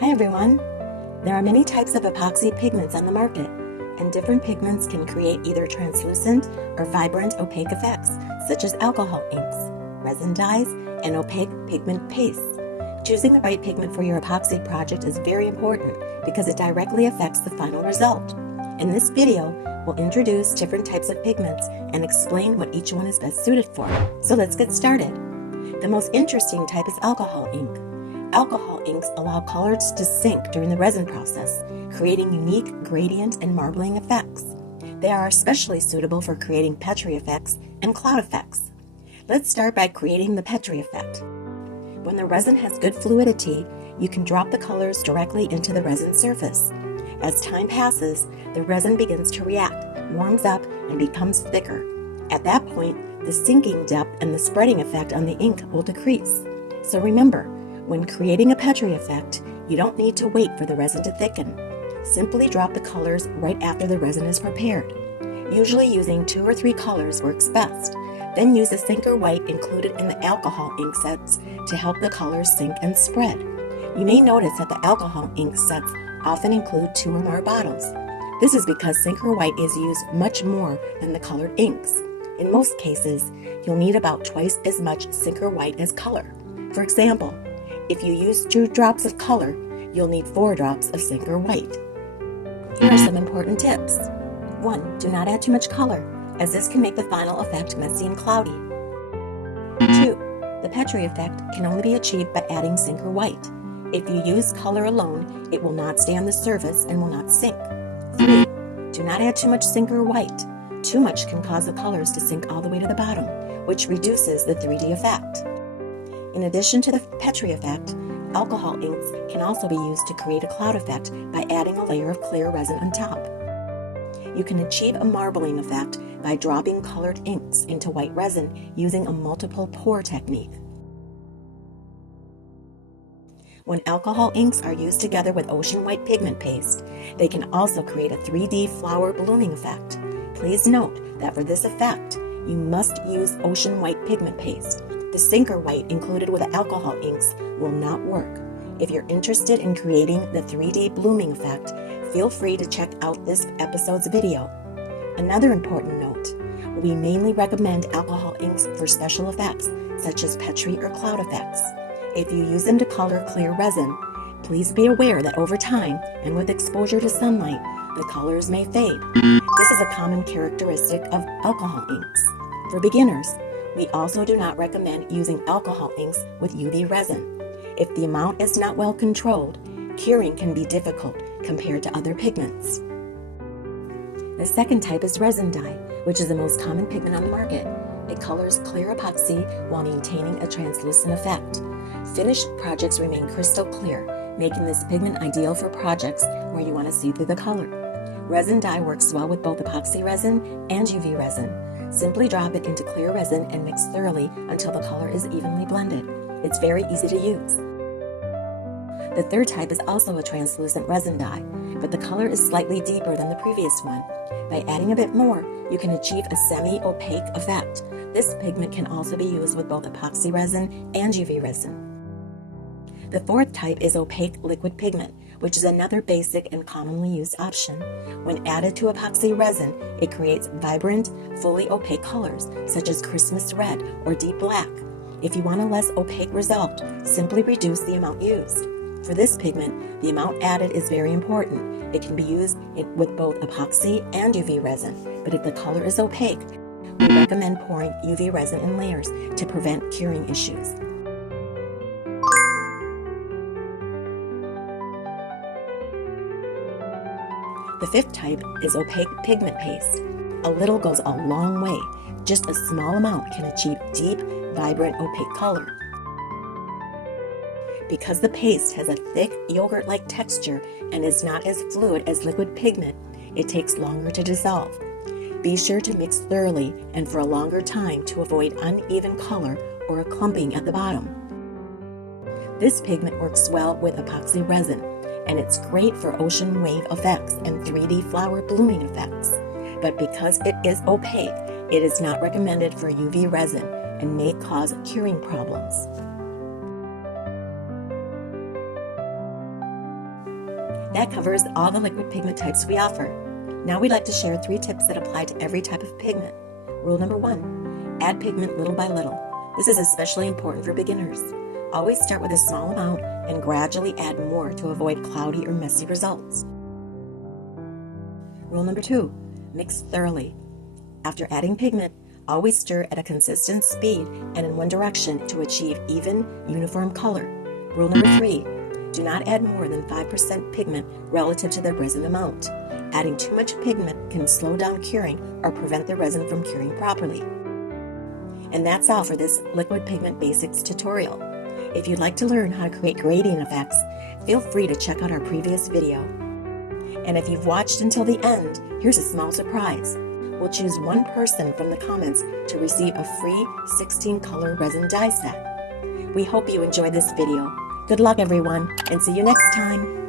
Hi everyone! There are many types of epoxy pigments on the market, and different pigments can create either translucent or vibrant opaque effects, such as alcohol inks, resin dyes, and opaque pigment pastes. Choosing the right pigment for your epoxy project is very important because it directly affects the final result. In this video, we'll introduce different types of pigments and explain what each one is best suited for. So let's get started. The most interesting type is alcohol ink. Alcohol inks allow colors to sink during the resin process, creating unique gradient and marbling effects. They are especially suitable for creating Petri effects and cloud effects. Let's start by creating the Petri effect. When the resin has good fluidity, you can drop the colors directly into the resin surface. As time passes, the resin begins to react, warms up, and becomes thicker. At that point, the sinking depth and the spreading effect on the ink will decrease. So remember, when creating a Petri effect, you don't need to wait for the resin to thicken. Simply drop the colors right after the resin is prepared. Usually using 2 or 3 colors works best. Then use a sinker white included in the alcohol ink sets to help the colors sink and spread. You may notice that the alcohol ink sets often include 2 or more bottles. This is because sinker white is used much more than the colored inks. In most cases, you'll need about twice as much sinker white as color. For example, if you use 2 drops of color, you'll need 4 drops of sinker white. Here are some important tips. 1. Do not add too much color, as this can make the final effect messy and cloudy. 2. The Petri effect can only be achieved by adding sinker white. If you use color alone, it will not stay on the surface and will not sink. 3. Do not add too much sinker white. Too much can cause the colors to sink all the way to the bottom, which reduces the 3D effect. In addition to the Petri effect, alcohol inks can also be used to create a cloud effect by adding a layer of clear resin on top. You can achieve a marbling effect by dropping colored inks into white resin using a multiple pour technique. When alcohol inks are used together with ocean white pigment paste, they can also create a 3D flower blooming effect. Please note that for this effect, you must use ocean white pigment paste. The sinker white included with the alcohol inks will not work. If you're interested in creating the 3D blooming effect, feel free to check out this episode's video. Another important note, we mainly recommend alcohol inks for special effects, such as Petri or cloud effects. If you use them to color clear resin, please be aware that over time and with exposure to sunlight, the colors may fade. This is a common characteristic of alcohol inks. For beginners, we also do not recommend using alcohol inks with UV resin. If the amount is not well controlled, curing can be difficult compared to other pigments. The second type is resin dye, which is the most common pigment on the market. It colors clear epoxy while maintaining a translucent effect. Finished projects remain crystal clear, making this pigment ideal for projects where you want to see through the color. Resin dye works well with both epoxy resin and UV resin. Simply drop it into clear resin and mix thoroughly until the color is evenly blended. It's very easy to use. The third type is also a translucent resin dye, but the color is slightly deeper than the previous one. By adding a bit more, you can achieve a semi-opaque effect. This pigment can also be used with both epoxy resin and UV resin. The fourth type is opaque liquid pigment, which is another basic and commonly used option. When added to epoxy resin, it creates vibrant, fully opaque colors, such as Christmas red or deep black. If you want a less opaque result, simply reduce the amount used. For this pigment, the amount added is very important. It can be used with both epoxy and UV resin, but if the color is opaque, we recommend pouring UV resin in layers to prevent curing issues. The fifth type is opaque pigment paste. A little goes a long way. Just a small amount can achieve deep, vibrant, opaque color. Because the paste has a thick, yogurt-like texture and is not as fluid as liquid pigment, it takes longer to dissolve. Be sure to mix thoroughly and for a longer time to avoid uneven color or a clumping at the bottom. This pigment works well with epoxy resin, and it's great for ocean wave effects and 3D flower blooming effects. But because it is opaque, it is not recommended for UV resin and may cause curing problems. That covers all the liquid pigment types we offer. Now we'd like to share 3 tips that apply to every type of pigment. Rule number 1, add pigment little by little. This is especially important for beginners. Always start with a small amount and gradually add more to avoid cloudy or messy results. Rule number 2, mix thoroughly. After adding pigment, always stir at a consistent speed and in one direction to achieve even, uniform color. Rule number 3, do not add more than 5% pigment relative to the resin amount. Adding too much pigment can slow down curing or prevent the resin from curing properly. And that's all for this Liquid Pigment Basics tutorial. If you'd like to learn how to create gradient effects, feel free to check out our previous video. And if you've watched until the end, here's a small surprise. We'll choose one person from the comments to receive a free 16-color resin die set. We hope you enjoyed this video. Good luck, everyone, and see you next time.